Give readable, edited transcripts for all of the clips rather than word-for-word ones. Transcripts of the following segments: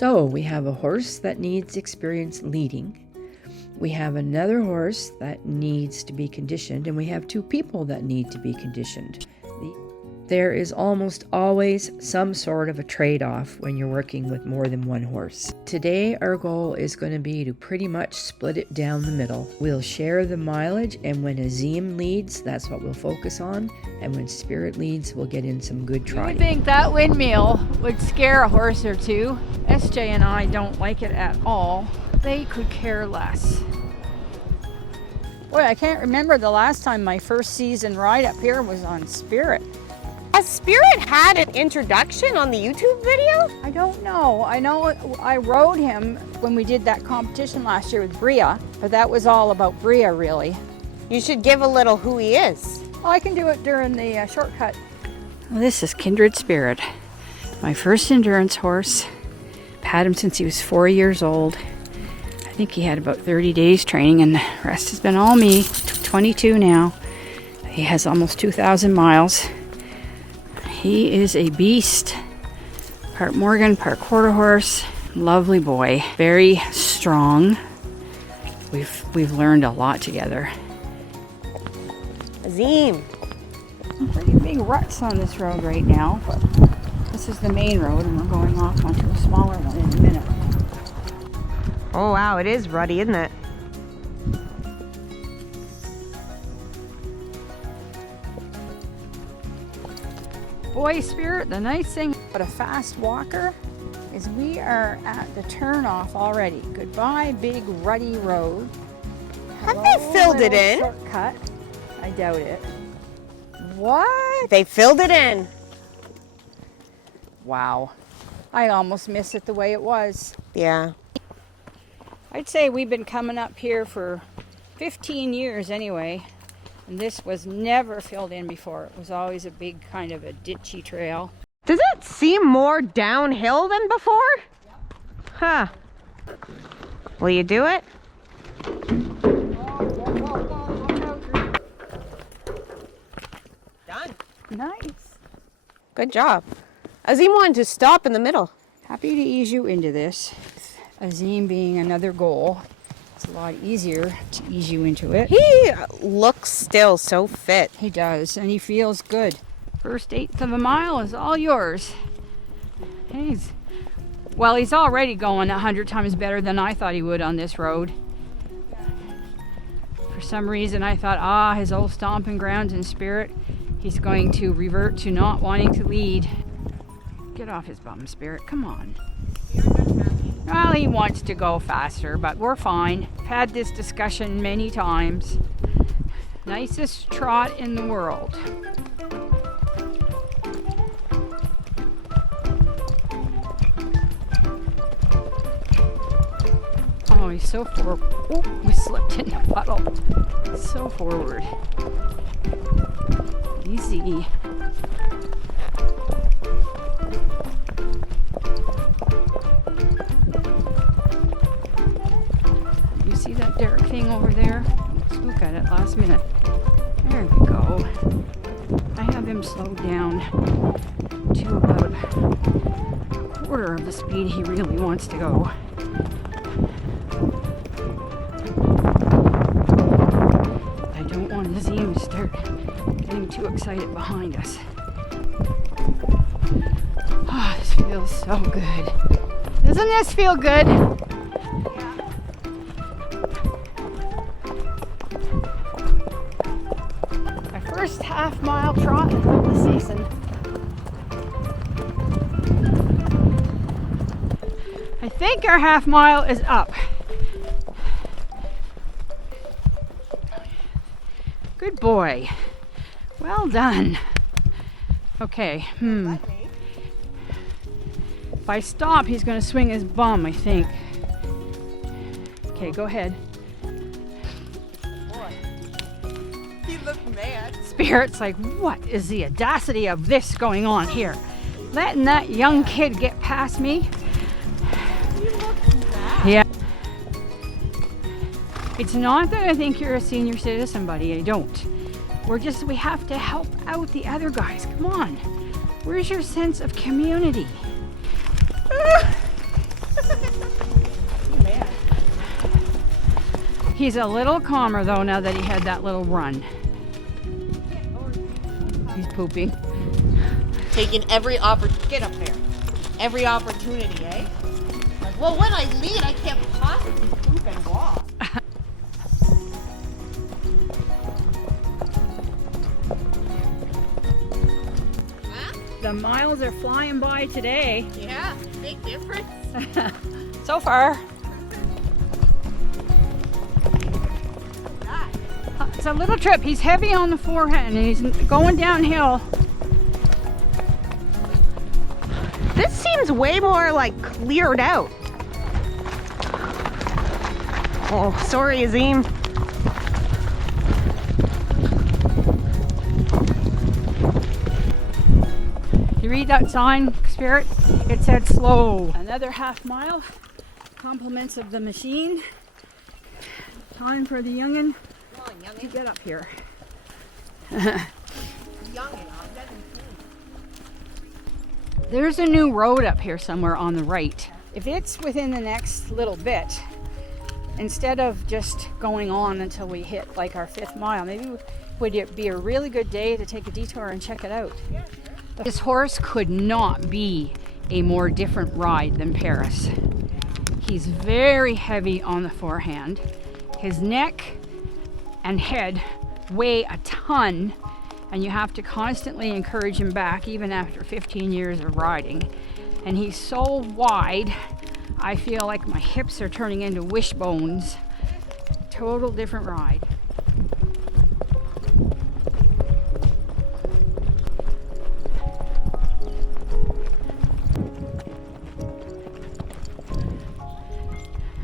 So we have a horse that needs experience leading. We have another horse that needs to be conditioned, and we have two people that need to be conditioned. There is almost always some sort of a trade-off when you're working with more than one horse. Today our goal is going to be to pretty much split it down the middle. We'll share the mileage, and when Azim leads, that's what we'll focus on, and when Spirit leads, we'll get in some good trotting. You think that windmill would scare a horse or two? SJ and I don't like it at all. They could care less. Boy, I can't remember the last time my first season ride up here was on Spirit. Has Spirit had an introduction on the YouTube video? I don't know. I know I rode him when we did that competition last year with Bria, but that was all about Bria, really. You should give a little who he is. Oh, I can do it during the shortcut. Well, this is Kindred Spirit, my first endurance horse. I've had him since he was 4 years old. I think he had about 30 days training, and the rest has been all me. 22 now. He has almost 2,000 miles. He is a beast. Part Morgan, part quarter horse. Lovely boy. Very strong. We've learned a lot together. Azim. Pretty big ruts on this road right now, but this is the main road, and we're going off onto a smaller one in a minute. Oh wow, it is ruddy, isn't it? Boy, Spirit, the nice thing about a fast walker is we are at the turnoff already. Goodbye, big ruddy road. Have they filled it in? Shortcut. I doubt it. What? They filled it in. Wow. I almost missed it the way it was. Yeah. I'd say we've been coming up here for 15 years anyway. And this was never filled in before. It was always a big kind of a ditchy trail. Does it seem more downhill than before? Yep. Huh. Will you do it? Done. Nice. Good job. Azim wanted to stop in the middle. Happy to ease you into this. Azim being another goal. It's a lot easier to ease you into it. He looks still so fit. He does, and he feels good. First eighth of a mile is all yours. He's already going 100 times better than I thought he would on this road. For some reason I thought, his old stomping grounds in Spirit, he's going to revert to not wanting to lead. Get off his bum, Spirit, come on. Well, he wants to go faster, but we're fine. I've had this discussion many times. Nicest trot in the world. Oh, he's so forward. Oh, we slipped in the puddle. So forward. Easy. See that Derek thing over there? Spook at it last minute. There we go. I have him slowed down to about a quarter of the speed he really wants to go. I don't want Azim to start getting too excited behind us. Oh, this feels so good. Doesn't this feel good? First half-mile trot of the season. I think our half mile is up. Good boy. Well done. Okay. If I stop, he's going to swing his bum, I think. Okay, go ahead. He looked mad. Spirit's like, what is the audacity of this going on here? Letting that young kid get past me? He looked mad. Yeah. It's not that I think you're a senior citizen, buddy. I don't. We have to help out the other guys. Come on. Where's your sense of community? He's a little calmer though now that he had that little run. He's pooping. Taking every get up there. Every opportunity, eh? Like, well, when I lead, I can't possibly poop and walk. The miles are flying by today. Yeah, big difference. So far. It's a little trip. He's heavy on the forehand and he's going downhill. This seems way more like cleared out. Oh, sorry, Azim. You read that sign, Spirit? It said slow. Another half mile. Compliments of the machine. Time for the youngin' to get up here. There's a new road up here somewhere on the right. If it's within the next little bit, instead of just going on until we hit like our 5th mile, maybe would it be a really good day to take a detour and check it out? Yeah, sure. This horse could not be a more different ride than Paris. He's very heavy on the forehand. His neck and head weigh a ton, and you have to constantly encourage him back even after 15 years of riding. And he's so wide, I feel like my hips are turning into wishbones. Total different ride.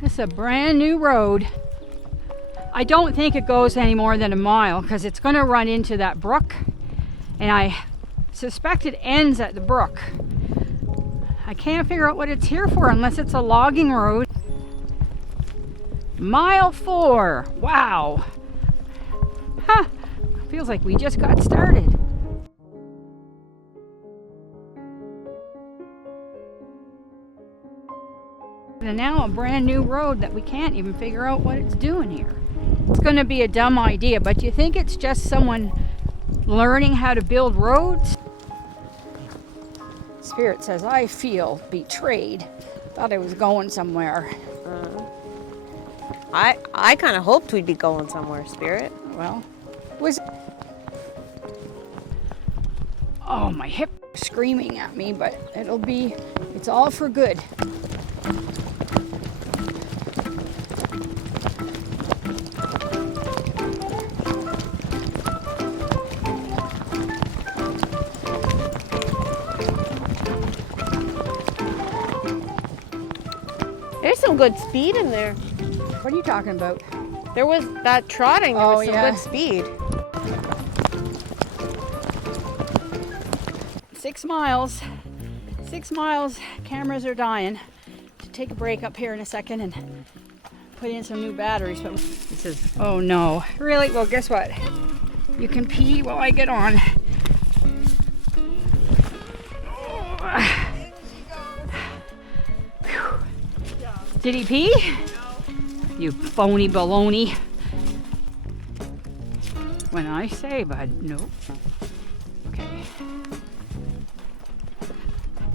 This is a brand new road. I don't think it goes any more than a mile because it's going to run into that brook, and I suspect it ends at the brook. I can't figure out what it's here for unless it's a logging road. Mile 4. Wow. Huh. Feels like we just got started. And now a brand new road that we can't even figure out what it's doing here. It's going to be a dumb idea, but do you think it's just someone learning how to build roads? Spirit says, I feel betrayed. Thought I was going somewhere. I kind of hoped we'd be going somewhere, Spirit. Well, was... Oh, my hip screaming at me, but it's all for good. There's some good speed in there. What are you talking about? There was that trotting. There was some good speed. 6 miles. 6 miles. Cameras are dying. To take a break up here in a second and put in some new batteries. But he says, oh no. Really? Well, guess what? You can pee while I get on. Did he pee? No. You phony baloney. When I say, bud, nope. Okay.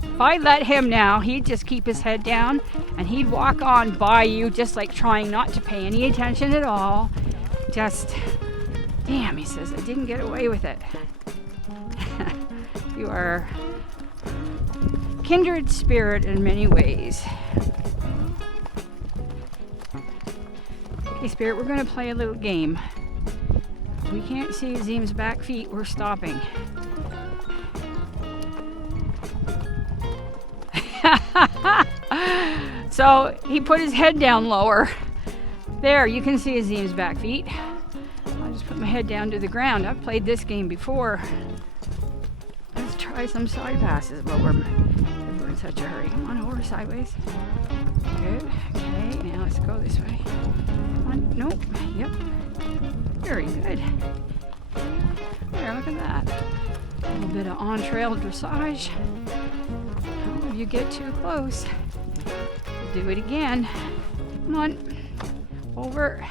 If I let him now, he'd just keep his head down and he'd walk on by you just like trying not to pay any attention at all. Just, damn, he says, I didn't get away with it. You are kindred spirit in many ways. Okay, Spirit, we're going to play a little game. We can't see Azim's back feet. We're stopping. So he put his head down lower. There, you can see Azim's back feet. I'll just put my head down to the ground. I've played this game before. Let's try some side passes while we're in such a hurry. Come on over sideways. Good. Okay, now let's go this way. Nope. Yep. Very good. There, look at that. A little bit of on-trail dressage. Oh, if you get too close, do it again. Come on. Over.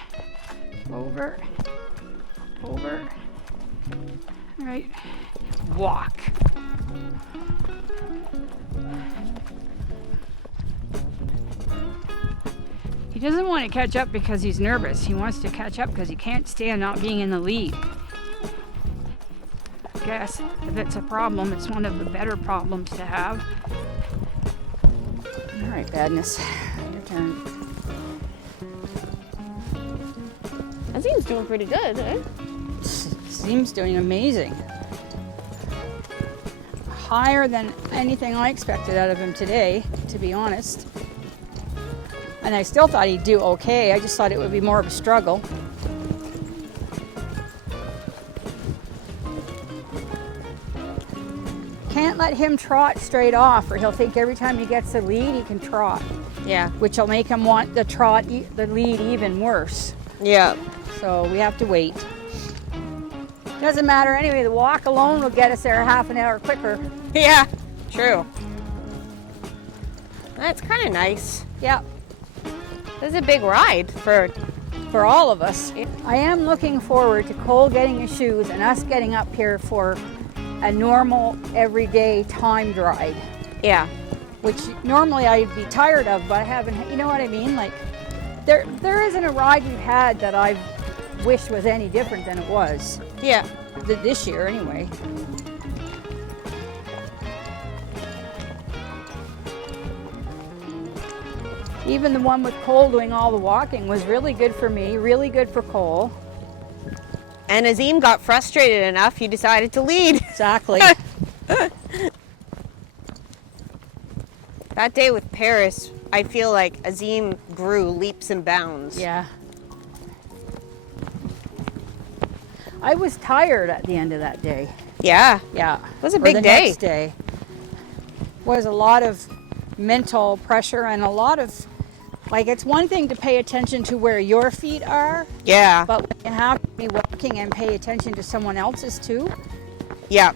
Over. Over. All right. Walk. He doesn't want to catch up because he's nervous. He wants to catch up because he can't stand not being in the lead. I guess if it's a problem, it's one of the better problems to have. All right, Badness, your turn. Azim's doing pretty good, eh? Seems doing amazing. Higher than anything I expected out of him today, to be honest. And I still thought he'd do okay. I just thought it would be more of a struggle. Can't let him trot straight off, or he'll think every time he gets the lead, he can trot. Yeah. Which will make him want the the lead even worse. Yeah. So we have to wait. Doesn't matter anyway, the walk alone will get us there half an hour quicker. Yeah. True. That's kind of nice. Yeah, This is a big ride for. for all of us. I am looking forward to Cole getting his shoes and us getting up here for a normal, everyday timed ride, Yeah. which normally I'd be tired of, but I haven't, you know what I mean? Like, there isn't a ride we've had that I've wished was any different than it was. Yeah. This year, anyway. Even the one with Cole doing all the walking was really good for me, really good for Cole. And Azim got frustrated enough, he decided to lead. Exactly. That day with Paris, I feel like Azim grew leaps and bounds. Yeah. I was tired at the end of that day. Yeah. Yeah. It was a Or big the day. Next day was a lot of mental pressure and a lot of, like, it's one thing to pay attention to where your feet are, Yeah. but when you have to be walking and pay attention to someone else's too. Yeah.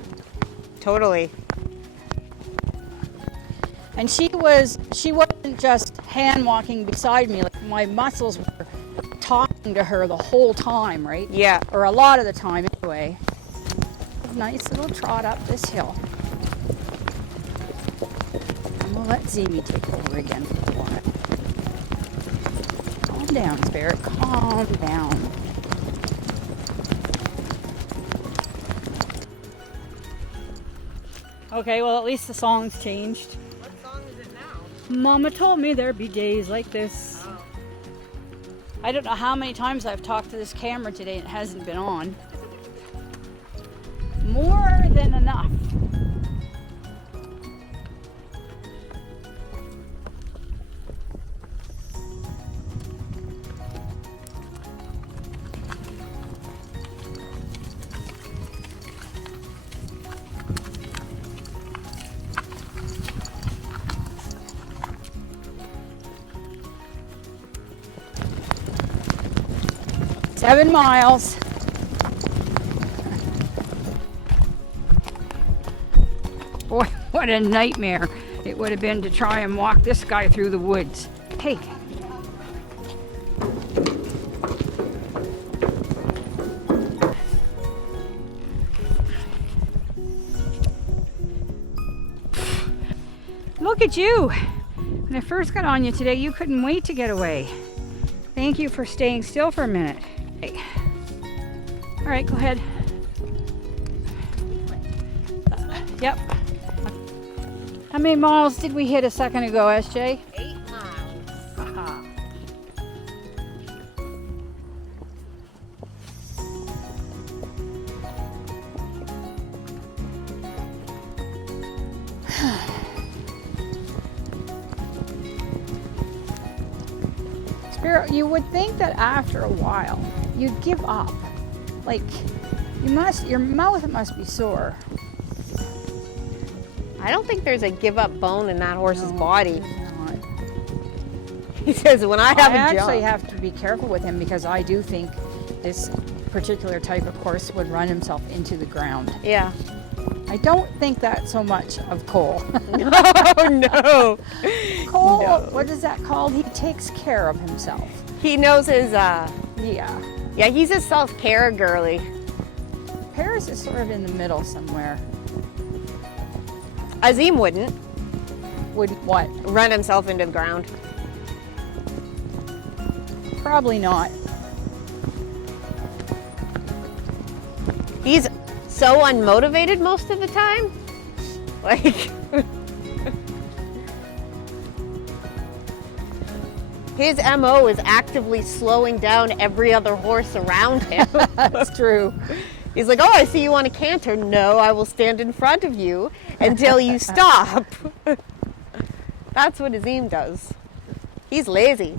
Totally. And she wasn't just hand walking beside me, like my muscles were talking to her the whole time, right? Yeah. Or a lot of the time anyway. Nice little trot up this hill. And we'll let Zimi take over again for a while. Calm down, Spirit, calm down. Okay, well at least the song's changed. What song is it now? Mama told me there'd be days like this. I don't know how many times I've talked to this camera today and it hasn't been on. More than enough. Seven miles. Boy, what a nightmare it would have been to try and walk this guy through the woods. Hey. Look at you. When I first got on you today, you couldn't wait to get away. Thank you for staying still for a minute. Hey. All right, go ahead. Yep. How many miles did we hit a second ago, SJ? 8 miles. Aha. Spirit, you would think that after a while you'd give up. Like, your mouth must be sore. I don't think there's a give up bone in that horse's No, body. there's not. He says, when I have I a actually job. have to be careful with him because I do think this particular type of horse would run himself into the ground. Yeah. I don't think that so much of Cole. Oh, no. Cole, No. what is that called? He takes care of himself. He knows his, Yeah. Yeah, he's a self-care girly. Paris is sort of in the middle somewhere. Azim wouldn't Wouldn't what? run himself into the ground. Probably not. He's so unmotivated most of the time. Like, his MO is actively slowing down every other horse around him. That's true. He's like, oh, I see you want to canter. No, I will stand in front of you until you stop. That's what Azim does. He's lazy.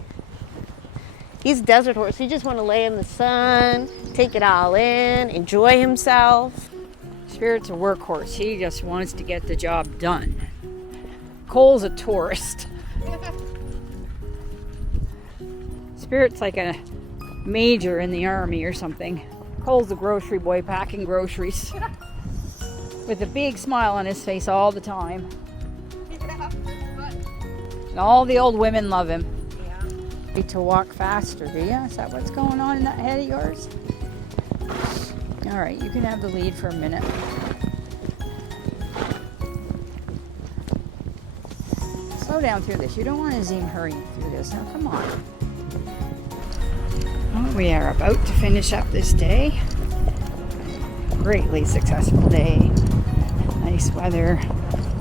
He's a desert horse. He just want to lay in the sun, take it all in, enjoy himself. Spirit's a workhorse. He just wants to get the job done. Cole's a tourist. Spirit's like a major in the army or something. Cole's a grocery boy packing groceries with a big smile on his face all the time. And all the old women love him. Need to walk faster, do you? Is that what's going on in that head of yours? All right, you can have the lead for a minute. Slow down through this. You don't want to Azim hurrying through this. Now, come on. Well, we are about to finish up this day. Greatly successful day. Nice weather.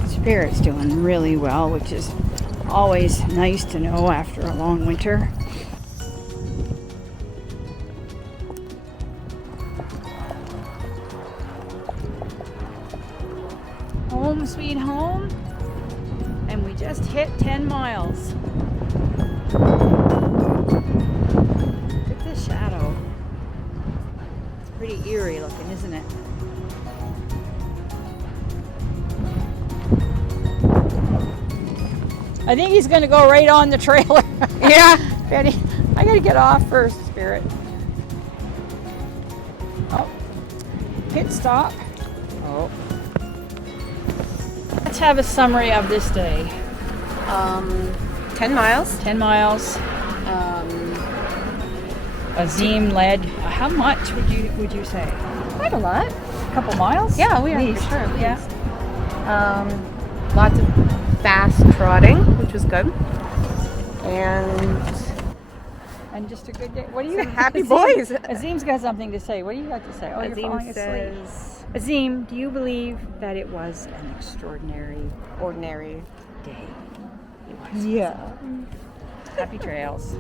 Spirit's doing really well, which is always nice to know after a long winter. Home sweet home. And we just hit 10 miles. Look at the shadow. It's pretty eerie looking, isn't it? I think he's going to go right on the trailer. Yeah. Betty, I got to get off first, Spirit. Oh, pit stop. Oh. Let's have a summary of this day. 10 miles. 10 miles. Azim led. How much would you say? Quite a lot. A couple miles? Yeah, we At are least. for sure. At Yeah. least. Lots of fast trotting, which was good. And just a good day. What do you Happy Azim- boys. Azim's got something to say. What do you got to say? Oh, you're falling asleep. Azim, do you believe that it was an extraordinary ordinary. day? It was. Yeah. Happy trails.